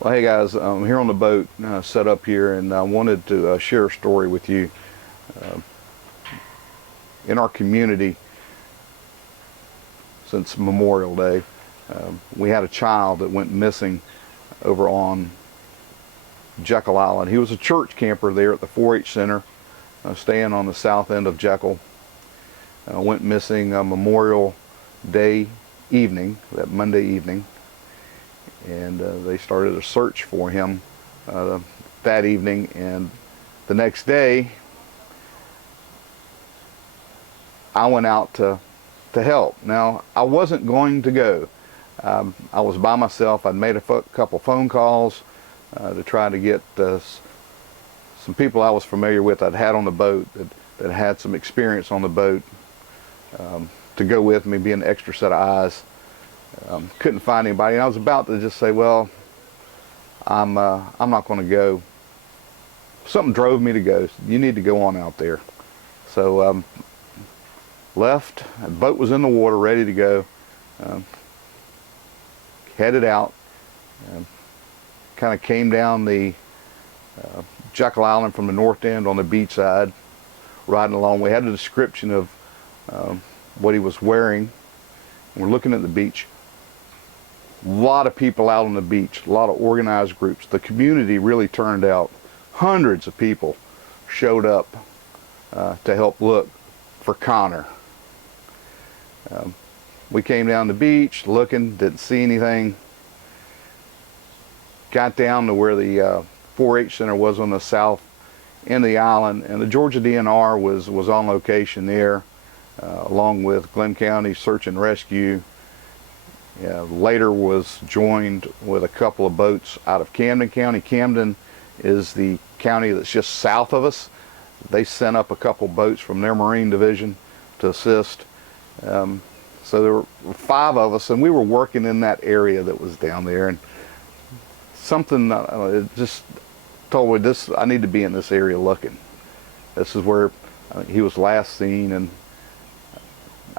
Well, hey guys, I'm here on the boat, set up here, and I wanted to share a story with you. Uh, in our community, since Memorial Day, we had a child that went missing over on Jekyll Island. He was a church camper there at the 4-H Center, staying on the south end of Jekyll. Went missing Memorial Day evening, that Monday evening, and they started a search for him that evening. And the next day, I went out to help. Now, I wasn't going to go. I was by myself. I'd made a couple phone calls to try to get some people I was familiar with I'd had on the boat that had some experience on the boat to go with me, be an extra set of eyes. Couldn't find anybody, and I was about to just say, well, I'm not going to go. Something drove me to go. You need to go on out there. So left. The boat was in the water, ready to go. Headed out. Kind of came down the Jekyll Island from the north end on the beach side, riding along. We had a description of what he was wearing. We're looking at the beach. A lot of people out on the beach, a lot of organized groups. The community really turned out. Hundreds of people showed up to help look for Connor. We came down the beach looking, didn't see anything. Got down to where the 4-H Center was on the south end of the island, and the Georgia DNR was on location there, along with Glenn County Search and Rescue. Later was joined with a couple of boats out of Camden County. Camden is the county that's just south of us. They sent up a couple boats from their Marine Division to assist. So there were 5 of us, and we were working in that area that was down there. And something it just told me, this, I need to be in this area looking. This is where he was last seen, and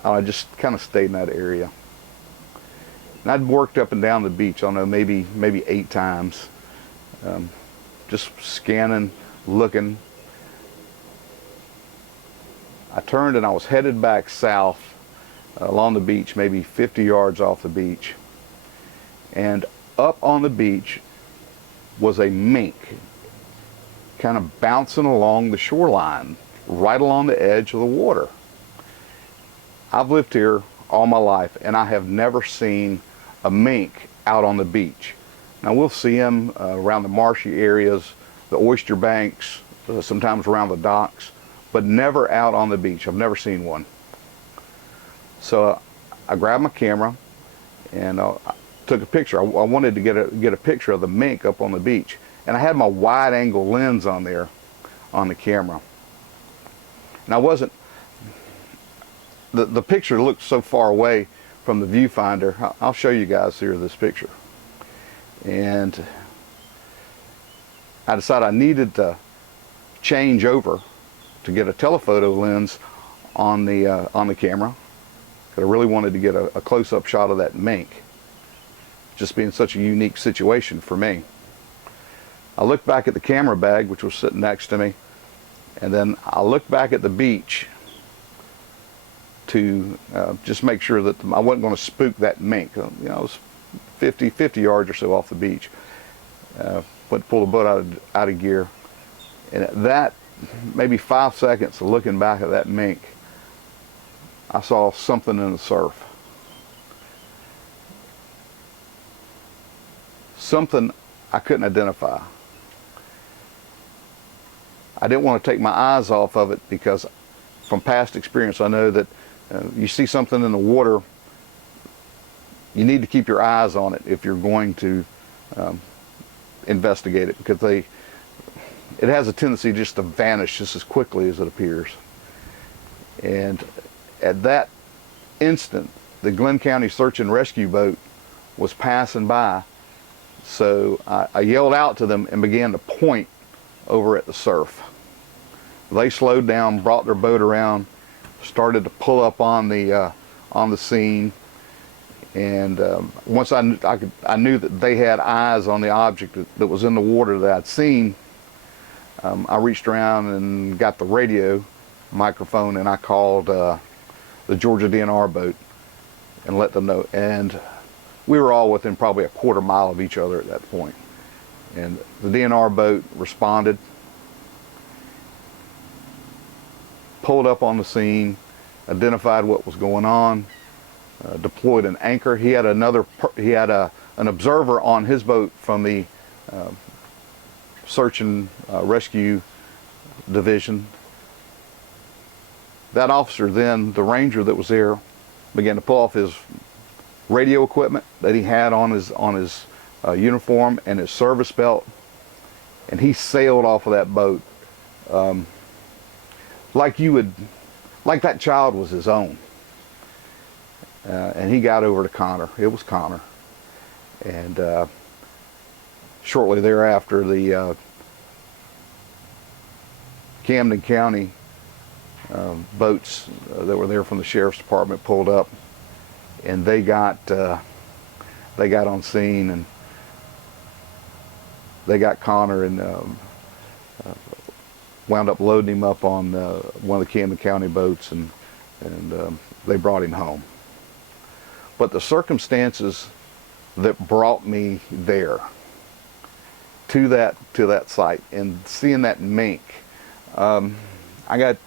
I just kind of stayed in that area. And I'd worked up and down the beach, I don't know, maybe 8 times, just scanning, looking. I turned and I was headed back south along the beach, maybe 50 yards off the beach. And up on the beach was a mink kind of bouncing along the shoreline, right along the edge of the water. I've lived here all my life, and I have never seen a mink out on the beach. Now, we'll see them around the marshy areas, the oyster banks, sometimes around the docks, but never out on the beach. I've never seen one. So I grabbed my camera and I took a picture. I wanted to get a picture of the mink up on the beach, and I had my wide angle lens on there on the camera. And I wasn't, the picture looked so far away from the viewfinder. I'll show you guys here this picture. And I decided I needed to change over to get a telephoto lens on the camera, because I really wanted to get a close-up shot of that mink, just being such a unique situation for me. I looked back at the camera bag, which was sitting next to me, and then I looked back at the beach to just make sure that I wasn't going to spook that mink. You know, it was 50 yards or so off the beach. Went to pull the boat out of gear, and at that maybe 5 seconds of looking back at that mink, I saw something in the surf. Something I couldn't identify. I didn't want to take my eyes off of it, because from past experience I know that you see something in the water, you need to keep your eyes on it if you're going to investigate it, because it has a tendency just to vanish just as quickly as it appears. And at that instant, the Glenn County Search and Rescue boat was passing by, so I yelled out to them and began to point over at the surf. They slowed down, brought their boat around, started to pull up on the scene, And once I knew that they had eyes on the object that was in the water that I'd seen, I reached around and got the radio microphone, and I called the Georgia DNR boat and let them know. And we were all within probably a quarter mile of each other at that point. And the DNR boat responded, pulled up on the scene, identified what was going on, deployed an anchor. He had an observer on his boat from the search and rescue division. That officer then, the ranger that was there, began to pull off his radio equipment that he had on his uniform and his service belt, and he sailed off of that boat like that child was his own. And he got over to Connor. It was Connor. And shortly thereafter, the Camden County boats that were there from the sheriff's department pulled up, and they got on scene, and they got Connor and wound up loading him up on one of the Camden County boats, and they brought him home. But the circumstances that brought me there to that site and seeing that mink, I got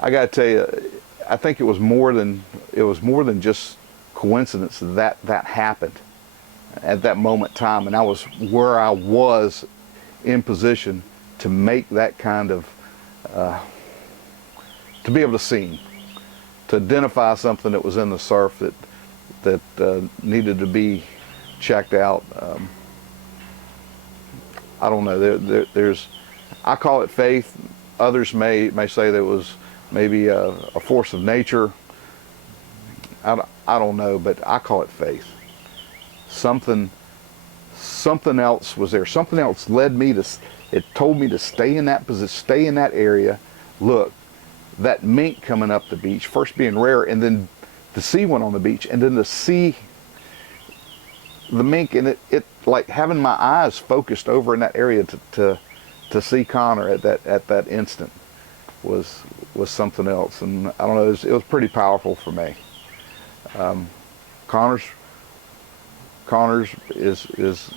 to tell you, I think it was more than just coincidence that happened at that moment in time, and I was where I was in position to make that kind of to be able to see, to identify something that was in the surf that needed to be checked out. I don't know. There's, I call it faith. Others may say that it was maybe a force of nature. I don't know, but I call it faith. Something else was there. Something else led me to. It told me to stay in that position, stay in that area. Look, that mink coming up the beach, first being rare, and then to see one on the beach, and then to see the mink, and it like having my eyes focused over in that area to see Connor at that instant was something else. And I don't know, it was pretty powerful for me. Connor's is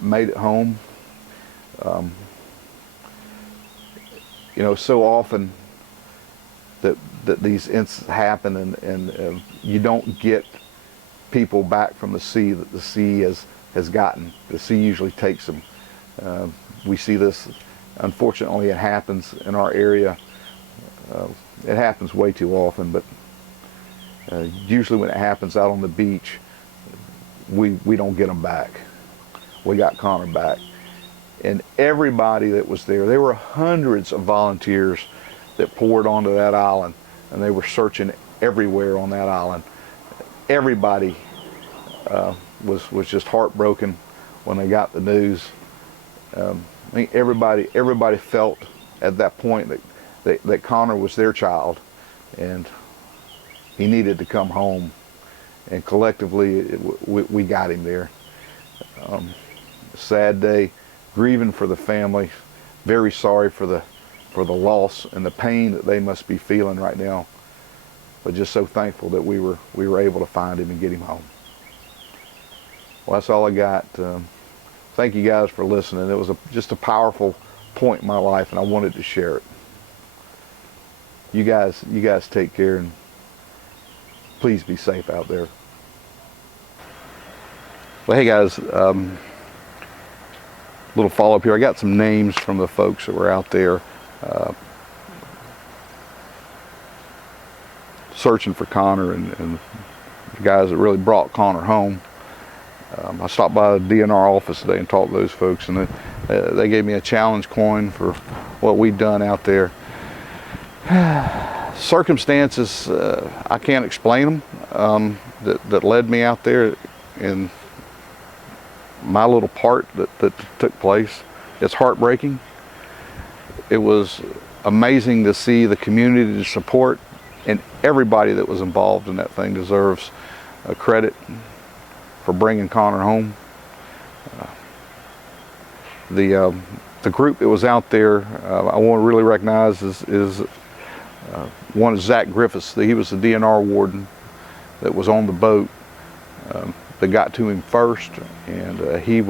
made it home. You know, so often that these incidents happen, and you don't get people back from the sea that the sea has gotten. The sea usually takes them. We see this, unfortunately, it happens in our area. It happens way too often, but usually when it happens out on the beach, we don't get them back. We got Connor back. And everybody that was there were hundreds of volunteers that poured onto that island, and they were searching everywhere on that island. Everybody was just heartbroken when they got the news. I think everybody felt at that point that Connor was their child, and he needed to come home. And collectively, we got him there. Sad day, grieving for the family, very sorry for the loss and the pain that they must be feeling right now, but just so thankful that we were able to find him and get him home. Well, that's all I got. Thank you guys for listening. It was just a powerful point in my life, and I wanted to share it. You guys take care, and please be safe out there. Well, hey guys, little follow-up here. I got some names from the folks that were out there searching for Connor, and the guys that really brought Connor home. I stopped by the DNR office today and talked to those folks, and they gave me a challenge coin for what we'd done out there. Circumstances, I can't explain them, that led me out there, and my little part that took place. It's heartbreaking. It was amazing to see the community support, and everybody that was involved in that thing deserves credit for bringing Connor home. The group that was out there, I want to really recognize is one is Zach Griffiths. He was the DNR warden that was on the boat that got to him first, and he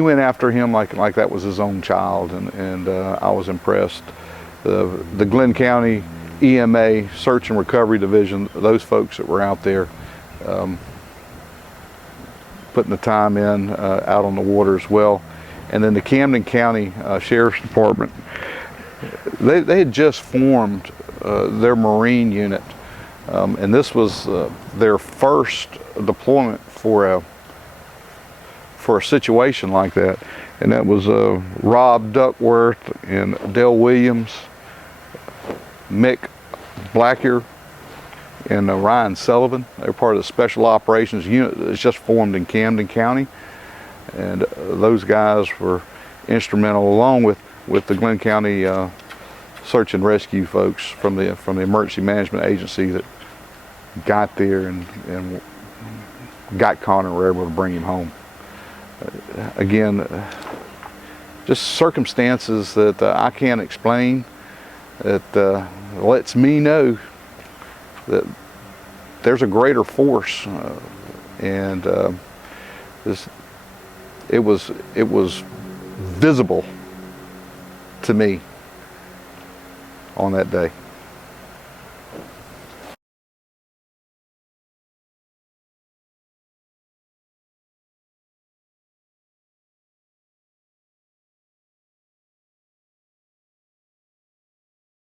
went after him like that was his own child, and I was impressed. The Glenn County EMA Search and Recovery Division, those folks that were out there putting the time in out on the water as well. And then the Camden County Sheriff's Department, they had just formed their Marine unit, and this was their first deployment for a situation like that. And that was Rob Duckworth and Dale Williams, Mick Blackier, and Ryan Sullivan. They were part of the Special Operations Unit that's just formed in Camden County. And those guys were instrumental, along with the Glenn County Search and Rescue folks from the Emergency Management Agency that got there and got Connor and were able to bring him home. Again, just circumstances that I can't explain, that lets me know that there's a greater force, and it was visible to me on that day.